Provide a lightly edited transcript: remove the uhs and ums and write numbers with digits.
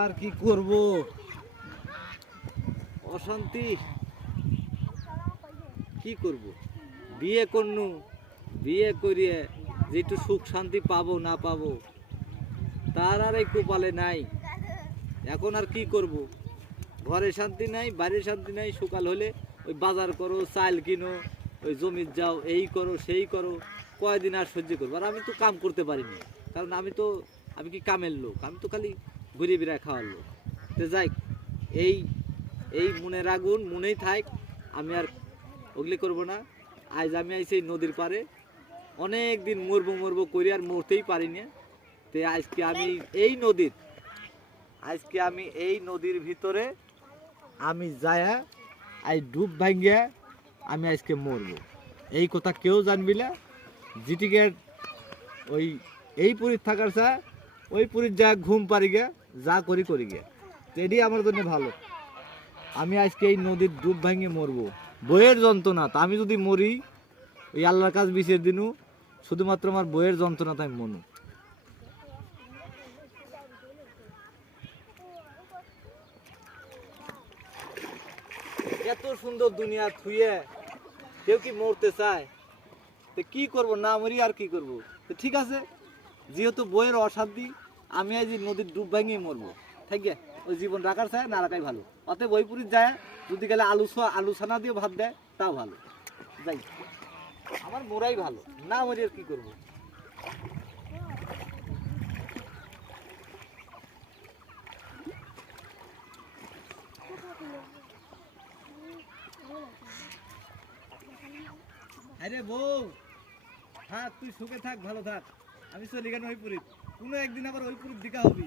আর কি করব, অশান্তি। কি করব, বিয়ে করনু, বিয়ে করিয়ে যে একটু সুখ শান্তি পাবো না পাবো তার আর এই কপালে নাই। এখন আর কি করব, ঘরে শান্তি নাই, বাইরে শান্তি নাই। সকাল হলে ওই বাজার করো, চাল কিনো, ওই জমির যাও, এই করো সেই করো, কয়দিন আর সহ্য করবো। আর আমি তো কাম করতে পারিনি, কারণ আমি কি কামের লোক, আমি তো খালি ঘুরে বেড়ায় খাওয়ার লোক। তো যাই, এই এই মনের আগুন মনেই থাক, আমি আর ওগুলি করবো না। আজ আমি আইছি এই নদীর পারে, অনেক দিন মরবো মরবো করি আর মরতেই পারি না। তো আজকে আমি এই নদীর ভিতরে আমি যায়া আজ ডুব ভাঙ্গিয়া আমি আজকে মরবো। এই কথা কেউ জানবি না। জিটিকে ওই এই পুরীর থাকার চা ওই পুরীর যা ঘুম পারি গে, যা করি করি গে, এটি আমার জন্য ভালো। আমি আজকে এই নদীর ডুব ভাঙিয়ে মরবো, বইয়ের যন্ত্রণা। তা আমি যদি মরি, ওই আল্লাহর কাজ বিচার দিনু, শুধুমাত্র আমার বইয়ের যন্ত্রণাতে আমি মনু। এত সুন্দর দুনিয়া থুয়ে কেউ কি মরতে চায়? তো কি করব, না মরি আর কি করব। তো ঠিক আছে, যেহেতু বইয়ের অশান্তি, আমি আজ নদীর ডুব ভাঙিয়ে মরবো। ঠিক আছে, ওই জীবন রাখার চায় না রাখাই ভালো। অতএব বইপুরি যায়, যদি গেলে আলু ছানা দিয়ে ভাত দেয় তাও ভালো। যাই, আমার মোরাই ভালো, না মরি আর কি করবো। আরে বউ, থাক, তুই সুখে থাক, ভালো থাক। আমি চলে গেলাম ওই পুরী, কোনো একদিন আবার ওই পুরীর দিকা হবি।